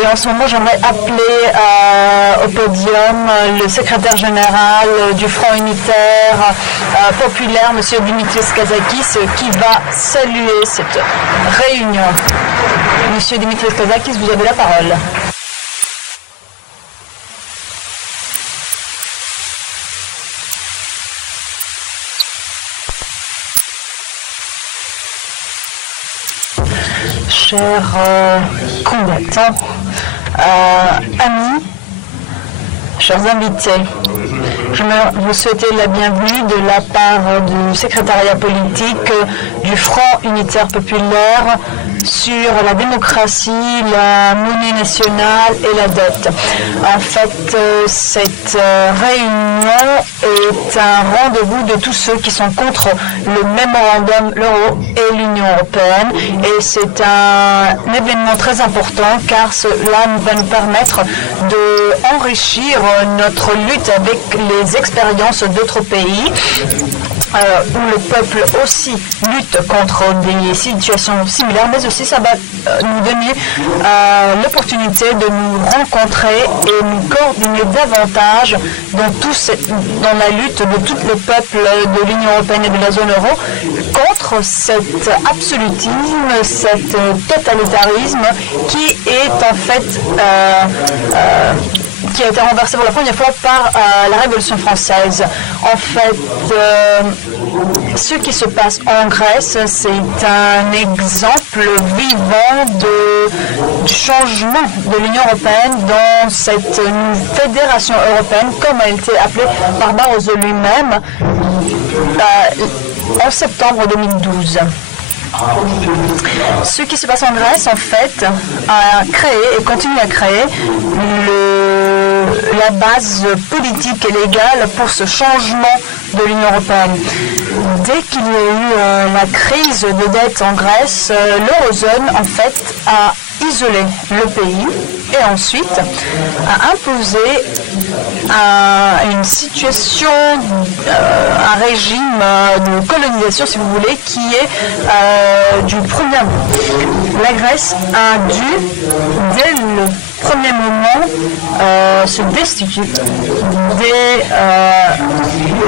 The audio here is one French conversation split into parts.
Et en ce moment, j'aimerais appeler au podium le secrétaire général du Front unitaire populaire, M. Dimitris Kazakis, qui va saluer cette réunion. Monsieur Dimitris Kazakis, vous avez la parole. Chers combattants, amis, chers invités, je vous souhaite la bienvenue de la part du secrétariat politique du Front unitaire populaire sur la démocratie, la monnaie nationale et la dette. En fait, cette réunion est un rendez-vous de tous ceux qui sont contre le mémorandum, l'euro et l'Union européenne. Et c'est un événement très important car cela va nous permettre d'enrichir notre lutte avec les expériences d'autres pays. Où le peuple aussi lutte contre des situations similaires, mais aussi ça va nous donner l'opportunité de nous rencontrer et nous coordonner davantage dans la lutte de tout le peuple de l'Union européenne et de la zone euro contre cet absolutisme, cet totalitarisme qui est en fait qui a été renversé pour la première fois par la Révolution française. En fait, ce qui se passe en Grèce, c'est un exemple vivant du changement de l'Union européenne dans cette fédération européenne, comme elle a été appelée par Barroso lui-même en septembre 2012. Ce qui se passe en Grèce, en fait, a créé et continue à créer la base politique et légale pour ce changement de l'Union européenne. Dès qu'il y a eu la crise de dette en Grèce, l'eurozone, en fait, a isolé le pays et ensuite a imposé une situation, un régime de colonisation, si vous voulez, qui est du premier moment. La Grèce a dû, dès le premier moment, se destituer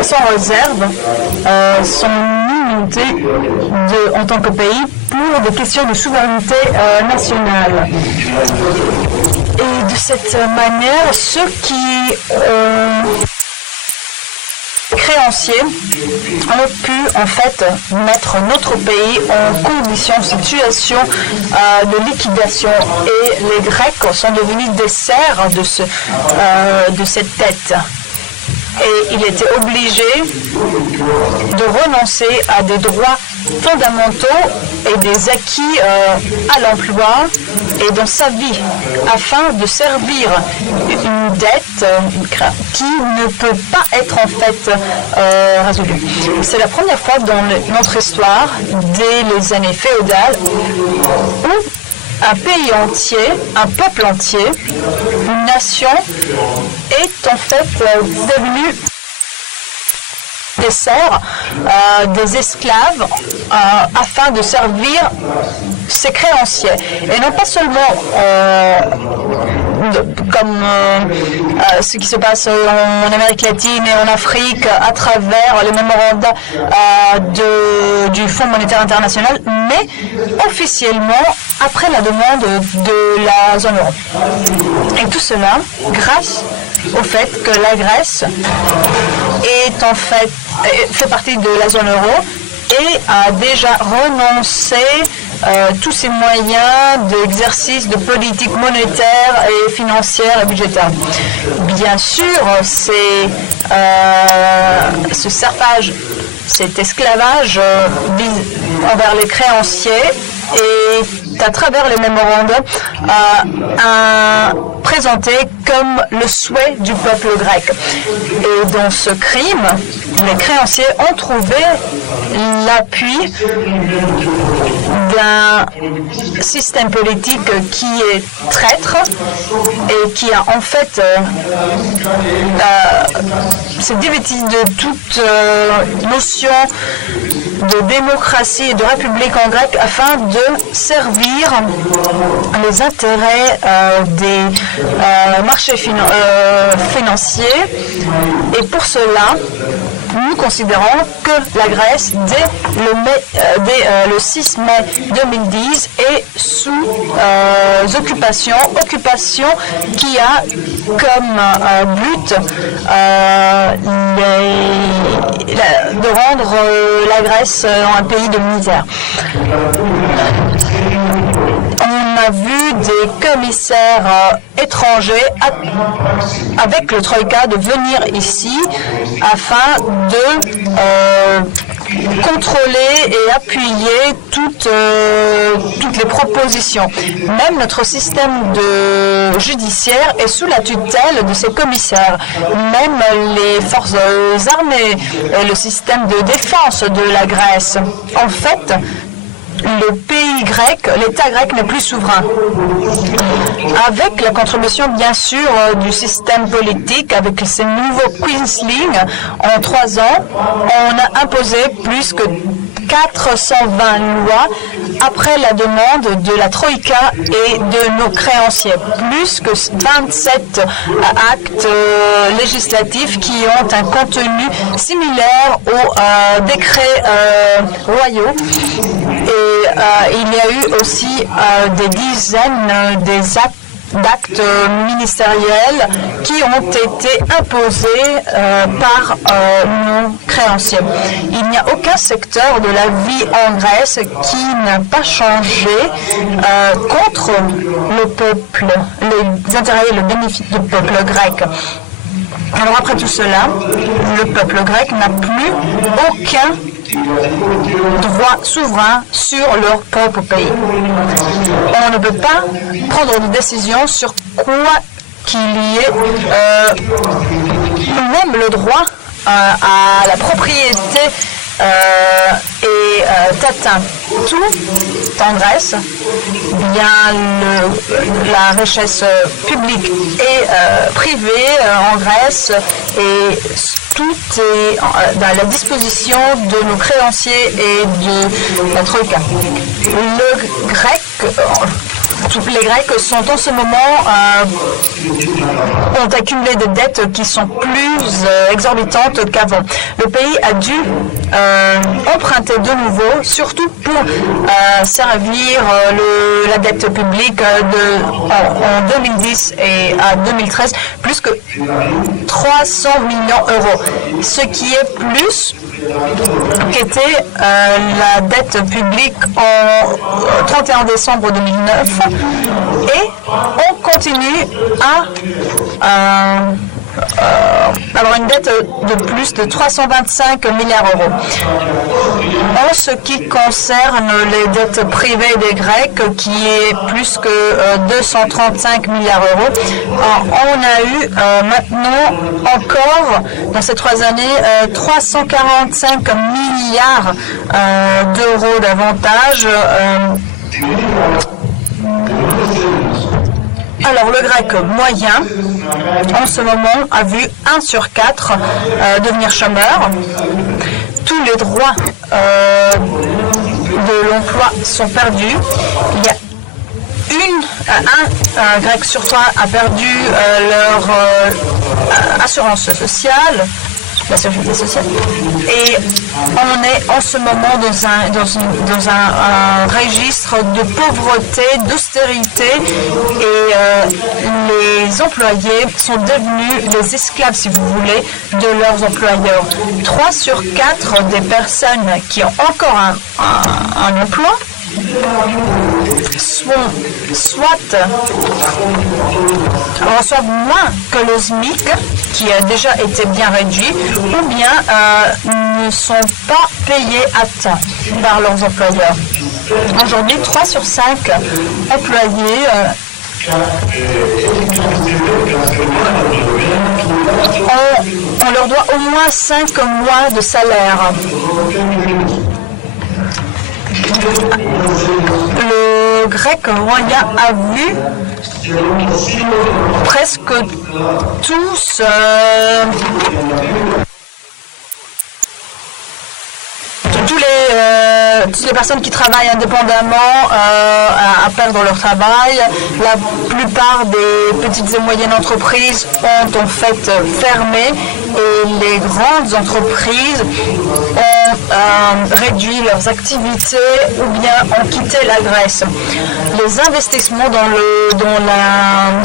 sans réserve son immunité en tant que pays pour des questions de souveraineté nationale. Et de cette manière, ceux qui créanciers ont pu en fait mettre notre pays en condition, situation de liquidation, et les Grecs sont devenus des serfs de cette dette. Et il était obligé de renoncer à des droits fondamentaux et des acquis à l'emploi et dans sa vie, afin de servir une dette qui ne peut pas être en fait résolue. C'est la première fois dans notre histoire, dès les années féodales, où un pays entier, un peuple entier, une nation est en fait devenue des serfs, des esclaves, afin de servir ses créanciers. Et non pas seulement comme ce qui se passe en Amérique latine et en Afrique à travers le mémorandum du Fonds monétaire international, mais officiellement après la demande de la zone euro. Et tout cela grâce au fait que la Grèce est en fait fait partie de la zone euro et a déjà renoncé tous ses moyens d'exercice de politique monétaire et financière et budgétaire. Bien sûr, c'est ce serfage, cet esclavage envers les créanciers et à travers les mémorandums présenté comme le souhait du peuple grec. Et dans ce crime, les créanciers ont trouvé l'appui d'un système politique qui est traître et qui a en fait s'est dévêtu de toute notion de démocratie et de république en grec afin de servir les intérêts des marchés financiers. Et pour cela, nous considérons que la Grèce, dès le 6 mai 2010, est sous occupation qui a comme but de rendre la Grèce un pays de misère. On a vu des commissaires étrangers avec le Troïka de venir ici afin de contrôler et appuyer toutes les propositions. Même notre système judiciaire est sous la tutelle de ces commissaires. Même les forces armées, le système de défense de la Grèce. En fait, le pays grec, l'État grec n'est plus souverain. Avec la contribution, bien sûr, du système politique, avec ces nouveaux Queensling, en 3 ans, on a imposé plus que 420 lois après la demande de la Troïka et de nos créanciers. Plus que 27 actes législatifs qui ont un contenu similaire aux décrets royaux. Et il y a eu aussi des dizaines d'actes ministériels qui ont été imposés par nos créanciers. Il n'y a aucun secteur de la vie en Grèce qui n'a pas changé contre le peuple, les intérêts et le bénéfice du peuple grec. Alors après tout cela, le peuple grec n'a plus aucun droit souverain sur leur propre pays. On ne peut pas prendre des décisions sur quoi qu'il y ait même le droit à la propriété est atteint. Tout en Grèce, bien la richesse publique et privée en Grèce et tout est dans la disposition de nos créanciers et de la Troïka. Les Grecs sont en ce moment ont accumulé des dettes qui sont plus exorbitantes qu'avant. Le pays a dû emprunter de nouveau, surtout pour servir la dette publique en 2010 et à 2013, plus que 300 millions d'euros, ce qui est plus qu'était la dette publique en 31 décembre 2009 et on continue à avoir une dette de plus de 325 milliards d'euros. En ce qui concerne les dettes privées des Grecs, qui est plus que 235 milliards d'euros, on a eu maintenant encore, dans ces 3 années, 345 milliards d'euros d'avantages. Alors, le grec moyen, en ce moment, a vu 1 sur 4 devenir chômeur. Tous les droits de l'emploi sont perdus. Il y a un grec sur 3 a perdu leur assurance sociale. La sécurité sociale. Et on est en ce moment dans un registre de pauvreté, d'austérité et les employés sont devenus les esclaves, si vous voulez, de leurs employeurs. 3 sur 4 des personnes qui ont encore un emploi reçoivent moins que le SMIC, qui a déjà été bien réduit, ou bien ne sont pas payés à temps par leurs employeurs. Aujourd'hui, 3 sur 5 employés ont on leur doit au moins 5 mois de salaire. Le grec royal a vu presque tous toutes les personnes qui travaillent indépendamment à perdre leur travail. La plupart des petites et moyennes entreprises ont en fait fermé et les grandes entreprises ont réduit leurs activités ou bien ont quitté la Grèce. Les investissements dans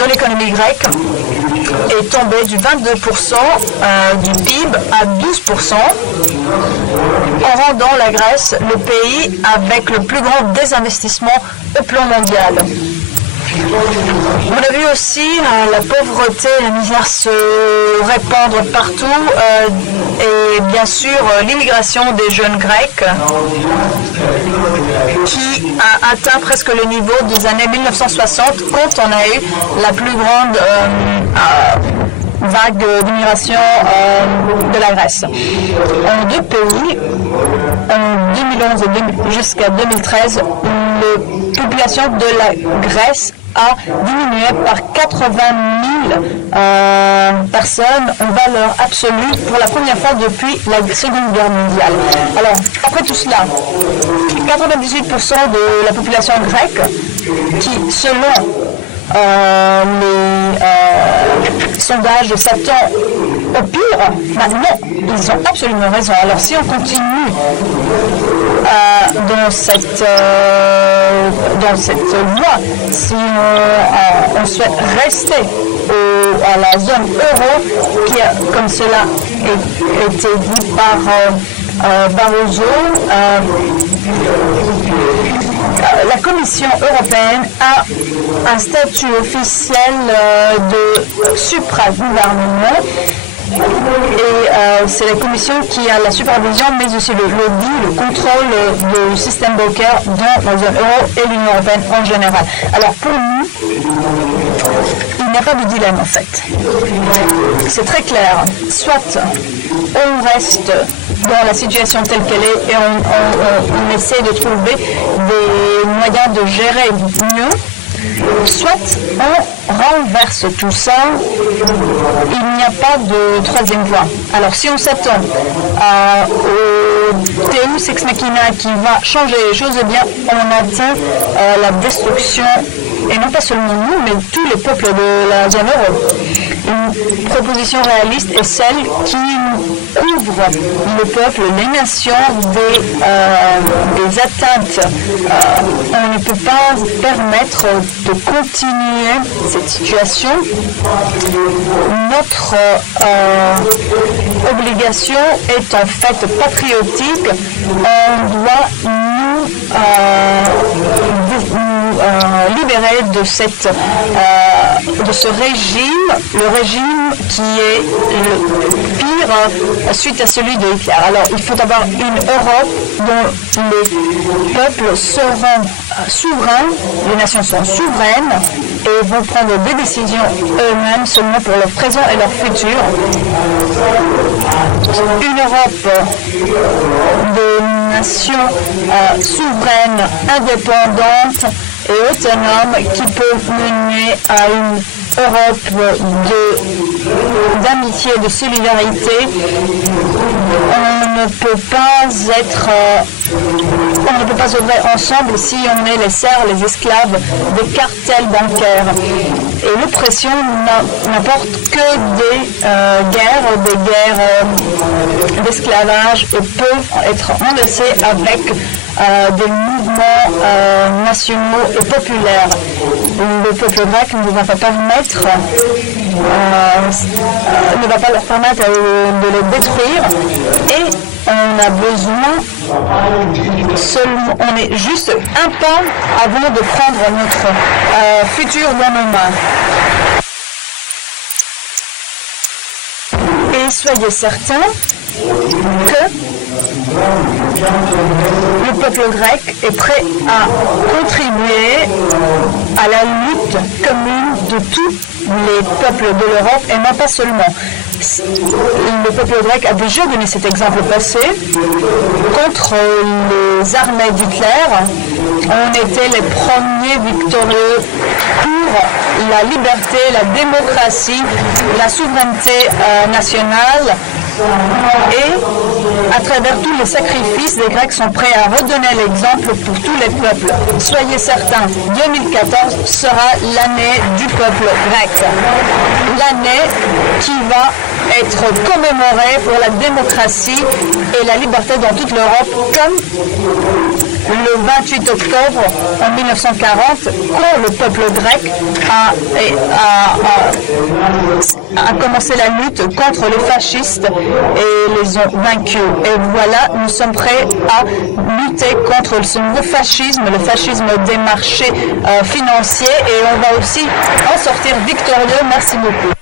l'économie grecque est tombé du 22% du PIB à 12%, en rendant la Grèce le pays avec le plus grand désinvestissement au plan mondial. On a vu aussi la pauvreté et la misère se répandre partout et bien sûr l'immigration des jeunes Grecs qui a atteint presque le niveau des années 1960 quand on a eu la plus grande vague d'immigration de la Grèce. En deux pays, en 2011 et jusqu'à 2013, la population de la Grèce a diminué par 80 000 personnes en valeur absolue pour la première fois depuis la Seconde Guerre mondiale. Alors, après tout cela, 98% de la population grecque qui, selon les sondages s'attend au pire, maintenant, ils ont absolument raison. Alors si on continue dans cette voie, si on souhaite rester à la zone euro, qui a, comme cela a été dit par Barroso, la Commission européenne a un statut officiel de supra-gouvernement et c'est la Commission qui a la supervision mais aussi le contrôle du système bancaire dans la zone euro et l'Union européenne en général. Alors pour nous, il n'y a pas de dilemme en fait. C'est très clair. Soit on reste dans la situation telle qu'elle est et on essaie de trouver des moyens de gérer mieux, soit on renverse tout ça, il n'y a pas de troisième voie. Alors si on s'attend au Deus ex machina qui va changer les choses, eh bien on atteint la destruction, et non pas seulement nous, mais tous les peuples de la zone euro. Une proposition réaliste est celle qui couvre le peuple, les nations des atteintes. On ne peut pas permettre de continuer cette situation. Notre obligation est en fait patriotique. On doit nous libérer de ce régime, le régime qui est le pire suite à celui de Hitler. Alors il faut avoir une Europe dont les peuples seront souverains, les nations sont souveraines et vont prendre des décisions eux-mêmes seulement pour leur présent et leur futur. Une Europe de nations souveraines, indépendantes et autonomes qui peuvent mener à une Europe d'amitié, de solidarité. On ne peut pas œuvrer ensemble si on est les serfs, les esclaves des cartels bancaires. Et l'oppression n'apporte que des guerres d'esclavage et peut être enlacée avec des mouvements nationaux et populaires. Le peuple grec ne va pas leur permettre de les détruire et on a besoin seulement, on est juste un pas avant de prendre notre futur dans nos mains. Et soyez certains que le peuple grec est prêt à contribuer à la lutte commune de tous les peuples de l'Europe et non pas seulement Le peuple grec a déjà donné cet exemple passé contre les armées d'Hitler. On était les premiers victorieux pour la liberté, la démocratie, la souveraineté nationale. Et à travers tous les sacrifices, les Grecs sont prêts à redonner l'exemple pour tous les peuples. Soyez certains, 2014 sera l'année du peuple grec. L'année qui va être commémorée pour la démocratie et la liberté dans toute l'Europe, comme le 28 octobre en 1940, quand le peuple grec a commencé la lutte contre les fascistes et les ont vaincus. Et voilà, nous sommes prêts à lutter contre ce nouveau fascisme, le fascisme des marchés financiers, et on va aussi en sortir victorieux. Merci beaucoup.